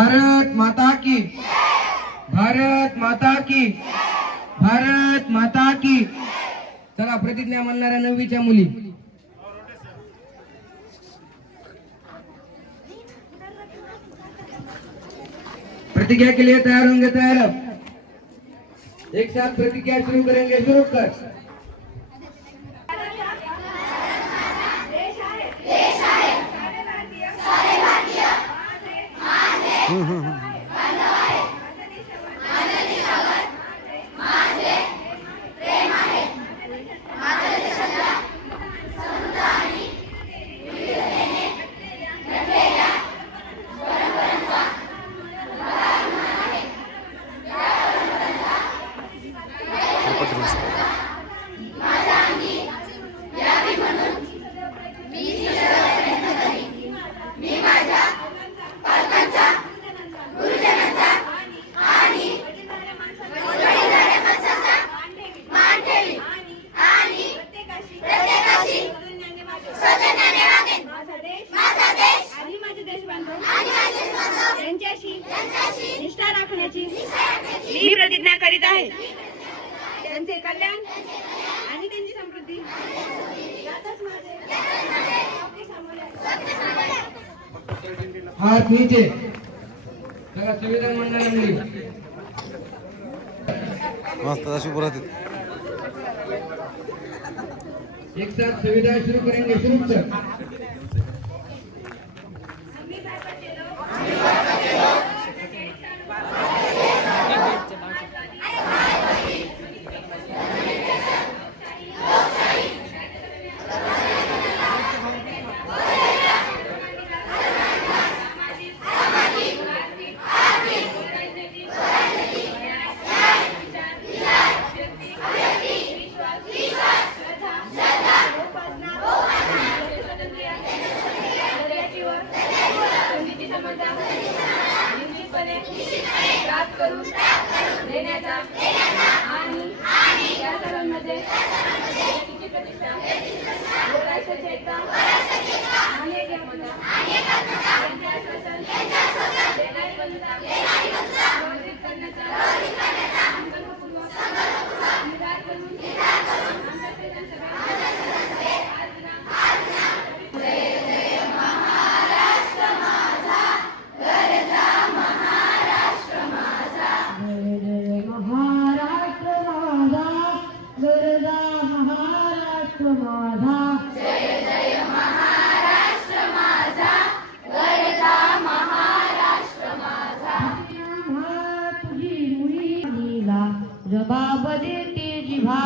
भारत माता की, भारत माता की, भारत माता की. चला प्रतिज्ञा म्हणणाऱ्या 9वीच्या मुली. प्रतिज्ञा के लिए तैयार होंगे? तैयार अब एक साथ प्रतिज्ञा शुरू करेंगे. शुरू कर. निष्ठा राखण्याची मी प्रतिज्ञा करीत आहे. त्यांचे कल्याण आणि त्यांची समृद्धी यातच माझे हात नीचे. चला संविधान म्हणणाऱ्या मुली. मस्त अशी बोलत. एक साथ संविधान शुरू करेंगे. शुरू कर. देण्याचा आणि या सर्वांमध्ये व्यक्तीची प्रतिष्ठा व राष्ट्राची एकता आणि एकात्मता यांचे आश्वासन देणारी बंधुता वर्धित करण्याचा संकल्पपूर्वक निर्धार करून आमच्या विधानसभेत आज जय जय महाराष्ट्र माझा गरजा महाराष्ट्र माझा. जय जय महाराष्ट्र माझा गरजा महाराष्ट्र माझा. जय जय महाराष्ट्र माझा गरजा महाराष्ट्र माझा. तुझी मुळी नीला जबाब देते जिव्हा.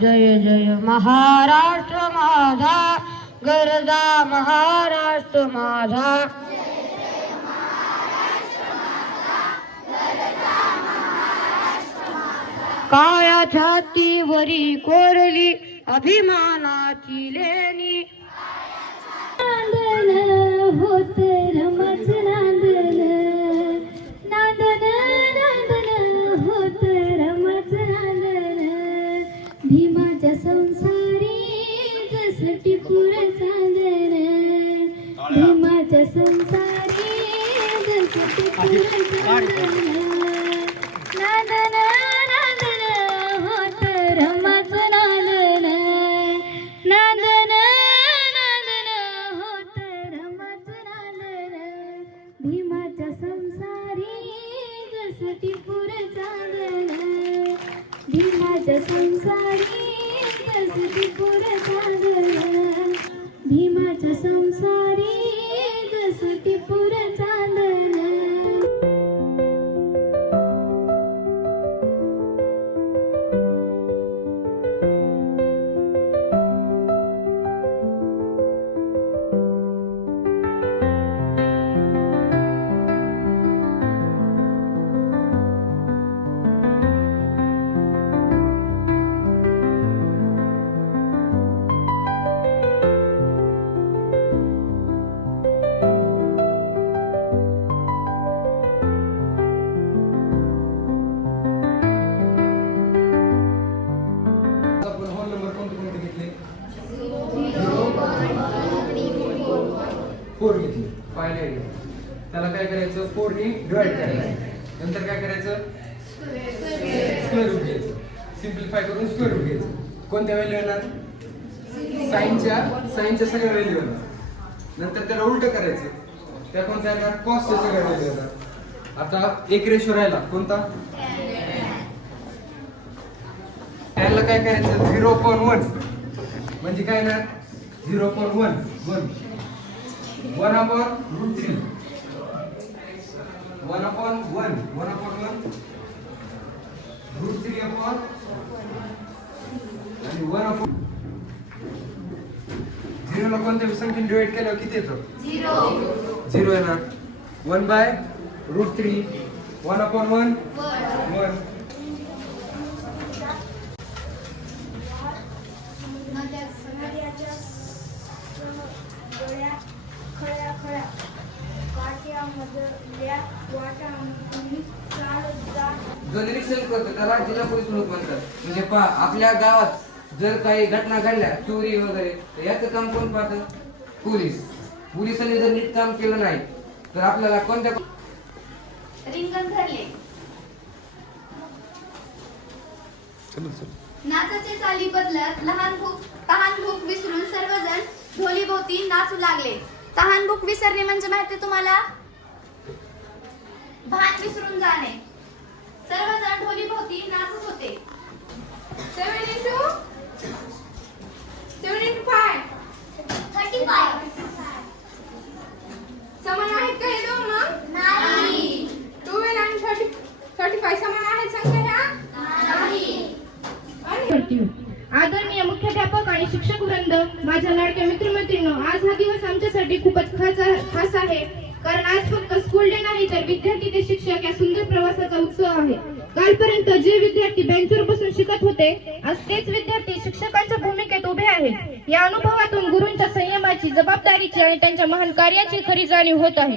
जय जय महाराष्ट्र माझा गरजा महाराष्ट्र माझा. काया छातीवरी कोरली अभिमानाची लेणी. नांदन होत रमच नांदन नांदन नांदन होत रमच नांदन. भीमाच्या संसारी जस टिपूर चांदन. भीमाच्या संसारी जस टिपूर चांदन. नांदन नांदन होत रमच नांदन. नांदन नांदन होत रमच नांदन. भीमाच्या संसारी जस टिपूर चांदन. भीमाच्या संसारी जस टिपूर चांदन. भीमाच्या संसारी जस टिपूर चांदन. 4 ने डिवाइड करायचं. नंतर काय करायचं, स्क्वेअर रूट घ्यायचं. सिम्प्लिफाय करून स्क्वेअर रूट घ्यायचं. कोणत्या व्हॅल्यू येणार, साइनच्या सगळ्या व्हॅल्यू येणार. नंतर त्याला उलट करायचं, त्या कोणत्या येणार, कॉसच्या सगळ्या व्हॅल्यू येणार. आता एक रेशो राहिला कोणता, त्याला काय करायचं 0.1 म्हणजे काय येणार 0.1 1 1/√3 1/1 √3 अपॉन आणि 1/0 ला कोणत्या संख्येने डिवाइड केल्यावर किती येतो, 0 येणार. 1/√3 1/1 1. जो निरीक्षण करतो त्याला जिल्हा पोलीस म्हणून म्हणतात. म्हणजे पहा, आपल्या गावात जर काही घटना घडल्या, चोरी वगैरे, तर याचं काम कोण पाहतं, पोलिसांनी जर नीट काम केलं नाही तर आपल्याला कोणत्या रिंगण धरले. नाचाचे चाली बदलत तहान भूक विसरून सर्वजण ढोलीभोवती नाचू लागले. तहान भूक विसरणे म्हणजे माहिती तुम्हाला, भान विसरून जाणे. सर्वजण ढोलीभोवती नाचत होते. 7 into 5 समान आहेत का हे दोन मग? नाही. 12 आणि 35 समान आहेत संख्या ह्या? नाही. आदरणीय मुख्याध्यापक आणि शिक्षक वृंद, माझ्या लाडक्या मित्रमैत्रिणींनो, आज हा दिवस आमच्यासाठी खूपच खास आहे. कारण आज फक्त स्कूल डे नाही तर विद्यार्थी ते शिक्षक या सुंदर प्रवासाचा उत्सव आहे. कालपर्यंत जे विद्यार्थी बेंचवर बसून शिकत होते, आज तेच विद्यार्थी शिक्षकांच्या भूमिकेत उभे आहेत. या अनुभवातून गुरूंच्या संयमाची, जबाबदारीची आणि त्यांच्या महान कार्याची खरी जाणीव होत आहे.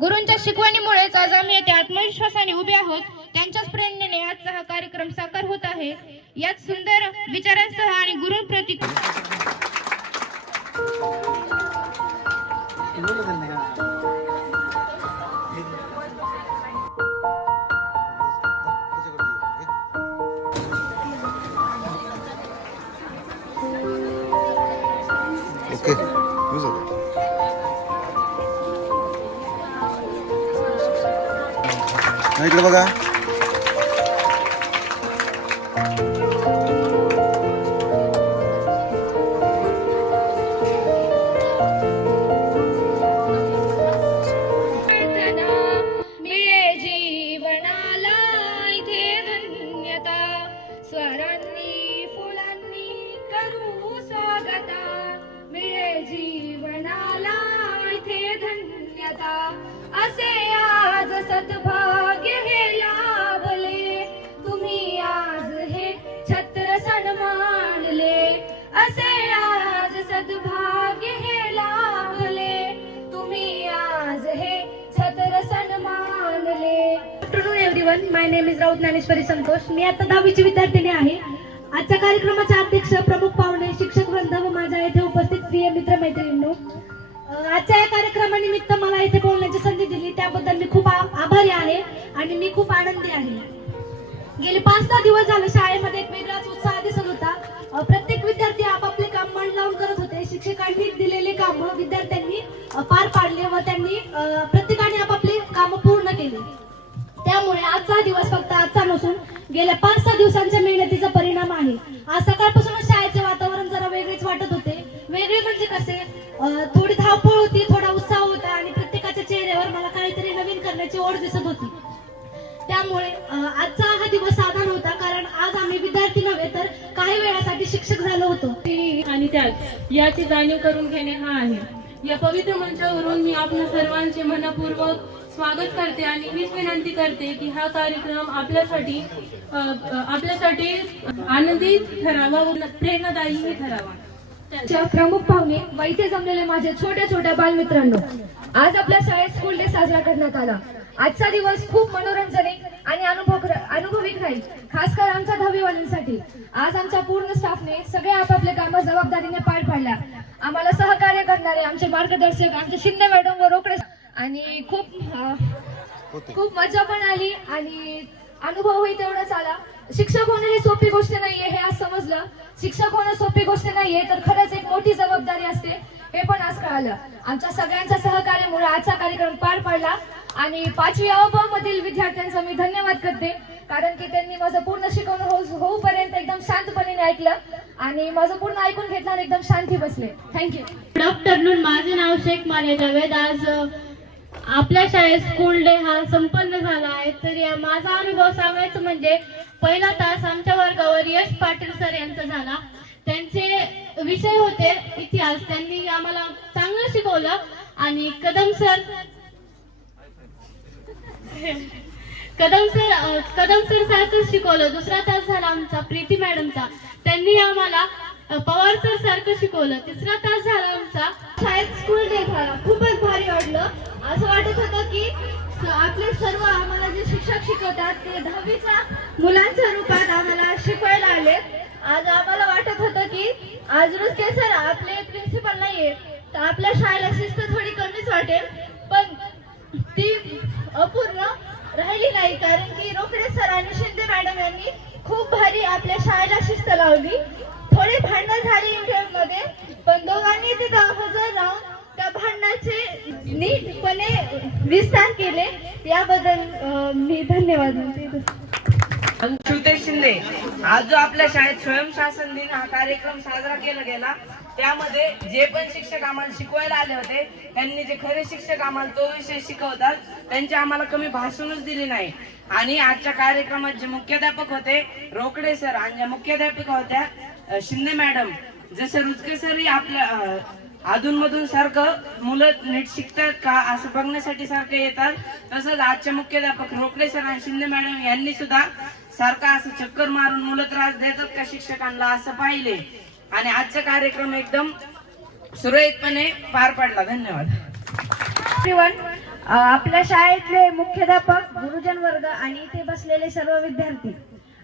गुरूंच्या शिकवणीमुळेच आज आम्ही येथे आत्मविश्वासाने उभे आहोत. त्यांच्याच प्रेरणेने आजचा हा कार्यक्रम साकार होत आहे. याच सुंदर विचारांसह आणि गुरूंप्रती ओके, यूज होतं. इकडे बघा. मिळे जीवनाला इथे धन्यता, स्वरांनी फुलांनी करू स्वागता. मिळे जीवनाला इथे धन्यता, असे आज सद्भाग्य हे लाभले. तुम्ही आज हे छत्र सन्मानले. असे आज सद्भाग्य हे लाभले. तुम्ही आज हे छत्र सन्मानले. Afternoon everyone, my name is Raut Dnyaneshwari Santosh. मी आता 10वीची विद्यार्थिनी आहे. आजच्या कार्यक्रमाचे अध्यक्ष, प्रमुख पाहुणे, शिक्षक वृंद व माझ्या येथे उपस्थित प्रिय मित्रमैत्रिणींनो, आजच्या या कार्यक्रमानिमित्त मला इथे बोलण्याची संधी दिली त्याबद्दल मी खूप आभारी आहे आणि मी खूप आनंदी आहे. गेले 5-6 दिवस झाले शाळेमध्ये एक वेगळाच उत्साह दिसत होता. प्रत्येक विद्यार्थी आपापले काम मन लावून करत होते. शिक्षकांनी दिलेले काम विद्यार्थ्यांनी पार पाडले व त्यांनी प्रत्येकाने आपापले काम पूर्ण केले. त्यामुळे आजचा दिवस फक्त आजचा नसून गेल्या 5-6 दिवसांच्या मेहनतीचा परिणाम आहे. आज सकाळपासूनच शाळेचे वातावरण जरा वेगळेच वाटत होते. वेगळे म्हणजे कसे, थोडी धावपळ होती, थोडा उत्साह होता आणि प्रत्येकाच्या चेहऱ्यावर मला काहीतरी नवीन करण्याची ओढ दिसत होती. त्यामुळे आजचा हा दिवस साधारण होता, कारण आज आम्ही विद्यार्थी नव्हे तर काही वेळासाठी शिक्षक झालो होतो. आणि त्यात याची जाणीव करून घेणे हा आहे. या पवित्र मंचावरून मी आपल्या सर्वांचे मनपूर्वक स्वागत करते आणि हीच विनंती करते की हा कार्यक्रम आपल्यासाठी आनंदी ठरावा व प्रेरणादायी ठरावा. प्रमुख पाहुणे व इथे जमलेले माझे छोट्या बालमित्रांनो, आज आपल्या शाळेत स्कूल डे साजरा करण्यात आला. आजचा दिवस खूप मनोरंजनिक आणि अनुभविक राहील, खास कर आमच्या 10वी वाल्यांसाठी. आज आमच्या पूर्ण स्टाफने सगळे आपापले काम जबाबदारीने पार पाडल्या. आम्हाला सहकार्य करणारे आमचे मार्गदर्शक, आमचे शिंदे मॅडम व रोकडे आणि खूप होते. खूप मजा पण आली आणि अनुभवही तेवढाच आला. शिक्षक होणं ही सोपी गोष्ट नाहीये हे आज समजलं. शिक्षक होणं सोपी गोष्ट नाहीये तर खरंच एक मोठी जबाबदारी असते हे पण आज कळालं. आमच्या सगळ्यांच्या सहकार्यामुळे आजचा कार्यक्रम पार पडला आणि 5वी अ ब मधील विद्यार्थ्यांचा मी धन्यवाद करते, कारण की त्यांनी माझं पूर्ण शिकवणं होऊपर्यंत एकदम शांतपणे ऐकलं आणि माझं पूर्ण ऐकून घेतल्यावर एकदम शांती बसले. थँक्यू. Good afternoon. माझे नाव शेख मारिया जावेद. आज आपल्या शाळेत स्कूल डे हा संपन्न झाला आहे. तर माझा अनुभव सांगायचं म्हणजे पहिला तास आमच्या वर्गावर यश पाटील सर यांचा झाला. त्यांचे विषय होते इतिहास. त्यांनी आम्हाला चांगलं शिकवलं आणि कदम सर सारखं शिकवलं. दुसरा तास झाला आमचा प्रीती मॅडमचा. त्यांनी आम्हाला पवार सर सारखं शिकवलं. तिसरा तास झाला आमचा शाळेत स्कूल डे झाला. खूपच भारी वाटलं. असं वाटत होतं की आपले सर्व आम्हाला जे शिक्षक शिकवतात ते 10वीच्या मुलांच्या रूपात आम्हाला शिकवायला आले. आज आम्हाला वाटत होतं की आज रुसके सर आपले प्रिन्सिपल नाहीये तर आपल्या शाळेला शिस्त थोडी कमीच वाटेल, पण ती अपूर्ण राहिली नाही, कारण की रोकडे सर आणि शिंदे मॅडम यांनी खूप भारी आपल्या शाळेला शिस्त लावली. थोडी भांडण झाली इंटरव्ह्यू मध्ये, पण दोघांनी तिथं हजर राहून त्या भांडणाचे नीटपणे विस्तार केले. याबद्दल मी धन्यवाद म्हणते. सुतेश शिंदे. आज जो आपल्या शाळेत स्वयंशासन दिन हा कार्यक्रम साजरा केला गेला, त्यामध्ये जे पण शिक्षक आम्हाला शिकवायला आले होते त्यांनी जे खरे शिक्षक आम्हाला तो विषय शिकवतात त्यांची आम्हाला कमी भाषणच दिली नाही. आणि आजच्या कार्यक्रमात जे मुख्याध्यापक होते रोकडे सर आणि ज्या मुख्याध्यापिका होत्या शिंदे मॅडम, जसं रुचके सरही आपल्या अधूनमधून सारखं मुलं नीट शिकतात का असं बघण्यासाठी सारखं येतात, तसंच आजचे मुख्याध्यापक रोकडे सर आणि शिंदे मॅडम यांनी सुद्धा सारखं असं चक्कर मारून मुलं त्रास देतात का शिक्षकांना असं पाहिले आणि आजचा कार्यक्रम एकदम सुरळीतपणे पार पडला. धन्यवाद. आपल्या शाळेतले मुख्याध्यापक, गुरुजन वर्ग आणि इथे बसलेले सर्व विद्यार्थी,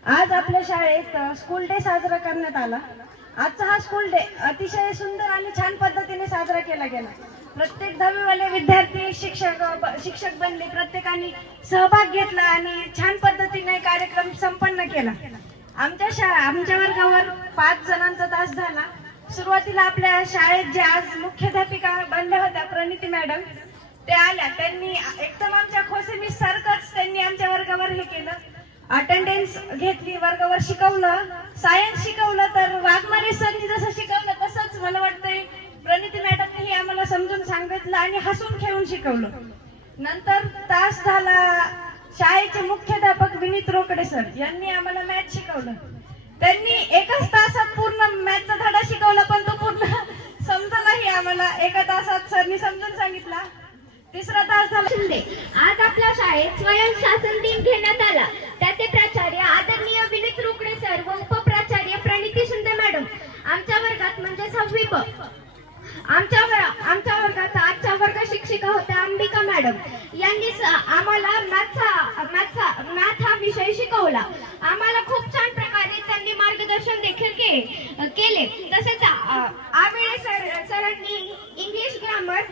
आज आपल्या शाळेत स्कूल डे साजरा करण्यात आला. आजचा हा स्कूल डे अतिशय सुंदर आणि छान पद्धतीने साजरा केला गेला. प्रत्येक 10वीवाले विद्यार्थी शिक्षक बनले, प्रत्येकाने सहभाग घेतला आणि छान पद्धतीने कार्यक्रम संपन्न केला. आमच्या वर्गावर 5 जणांचा तास झाला. सुरुवातीला आपल्या शाळेत जे आज मुख्याध्यापिका बनल्या होत्या प्रणिती मॅडम, ते आल्या. त्यांनी एकदम आमच्या खोसेमी सारखंच त्यांनी आमच्या वर्गावर हे केलं, अटेंडन्स घेतली, वर्गावर शिकवलं, सायन्स शिकवलं. तर वाघमारे सरनी जसं शिकवलं तसंच मला वाटतंय प्रणिती मॅडमनेही आम्हाला समजून सांगितलं आणि हसून खेळून शिकवलं. नंतर तास झाला. शाळेचे मुख्याध्यापक विनीत रोकडे सर यांनी आम्हाला मॅथ शिकवलं. त्यांनी एकच तासात पूर्ण मॅथचा धडा शिकवला, पण तो पूर्ण समजलाही आम्हाला. एका तासात सरनी समजून सांगितला. तिसरा तास झाला. शिंदे. आज आपल्या शाळेत स्वयंशासन दिन घेण्यात आला. त्याचे प्राचार्य आदरणीय विनीत रोकडे सर व उपप्राचार्य प्रणिती शिंदे मॅडम. आमच्या वर्गात म्हणजे 6वी ब आमच्या वर्गात आजच्या वर्ग शिक्षिका होत्या अंबिका मॅडम. यांनी आम्हाला मॅथ हा विषय शिकवला. आम्हाला खूप छान प्रकारे त्यांनी मार्गदर्शन देखील केले. तसेच आवेळे सरांनी इंग्लिश ग्रामर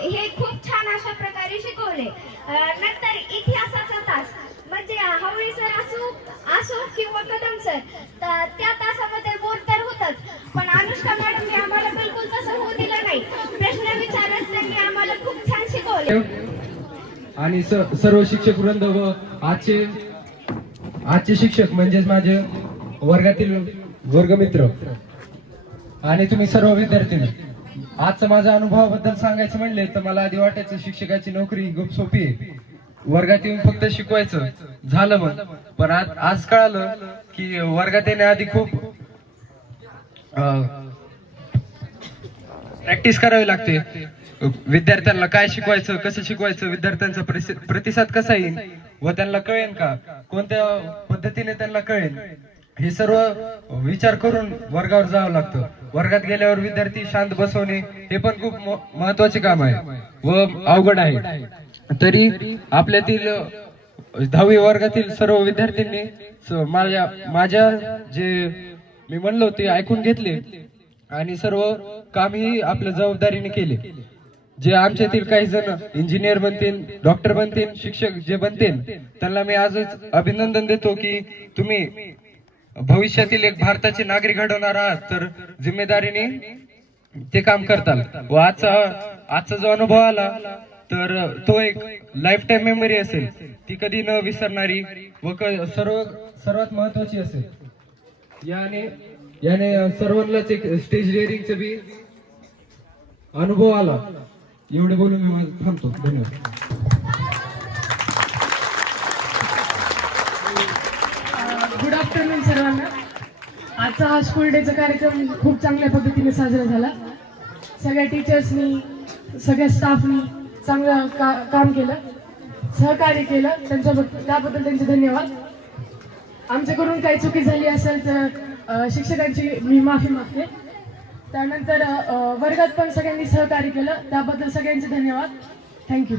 हे खूप छान अशा प्रकारे शिकवले. नंतर इतिहासाचा तास म्हणजे हवळी सर असो किंवा कदम सर, त्या तासामध्ये बोर तर होतच, पण अनुष्का मॅडमने आम्हाला बिलकुल तसं होऊ दिलं नाही. प्रश्न विचारत त्यांनी आम्हाला खूप छान शिकवले. आणि सर्व शिक्षक वृंद व आजचे शिक्षक म्हणजेच माझे वर्गातील वर्गमित्र आणि तुम्ही सर्व विद्यार्थी, आजचा माझ्या अनुभवाबद्दल सांगायचं म्हणले तर मला आधी वाटायचं शिक्षकाची नोकरी खूप सोपी आहे, वर्गात येऊन फक्त शिकवायचं झालं मग. पण आज कळालं की वर्गात येण्याआधी खूप प्रॅक्टिस करावी लागते. विद्यार्थ्यांना काय शिकवायचं, कसं शिकवायचं, विद्यार्थ्यांचा प्रतिसाद कसा येईल व त्यांना कळेल का, कोणत्या पद्धतीने त्यांना कळेल, हे सर्व विचार करून वर्गावर जावं लागतं. वर्गात गेल्यावर विद्यार्थी शांत बसवणे हे पण खूप महत्वाचे काम आहे व अवघड आहे. तरी आपल्यातील 10वी वर्गातील सर्व विद्यार्थ्यांनी माझ्या जे मी म्हणलो ते ऐकून घेतले आणि सर्व कामही आपल्या जबाबदारीने केले. जे आमच्यातील काही जण इंजिनियर बनतील, डॉक्टर बनतील, शिक्षक जे बनतील, त्यांना मी आजच अभिनंदन देतो की तुम्ही भविष्यातील एक भारताचे नागरिक घडवणार आहात, तर जिम्मेदारीने ते काम करताल. व आजचा जो अनुभव आला तर तो एक लाईफ टाईम मेमरी असेल, ती कधी न विसरणारी व सर्वात महत्वाची असेल. याने सर्वांनाच एक स्टेज डेअरिंगचा बी अनुभव आला. एवढे बोलून मी माझं थांबतो. धन्यवाद. गुड आफ्टरनून सर्वांना. आजचा हा स्कूल डेचा कार्यक्रम खूप चांगल्या पद्धतीने साजरा झाला. सगळ्या टीचर्सनी, सगळ्या स्टाफनी चांगलं काम केलं, सहकार्य केलं, त्याबद्दल त्यांचे धन्यवाद. आमच्याकडून काही चुकी झाली असेल तर शिक्षकांची मी माफी मागते. त्यानंतर वर्गात पण सगळ्यांनी सहकार्य केलं, त्याबद्दल सगळ्यांचे धन्यवाद. थँक्यू.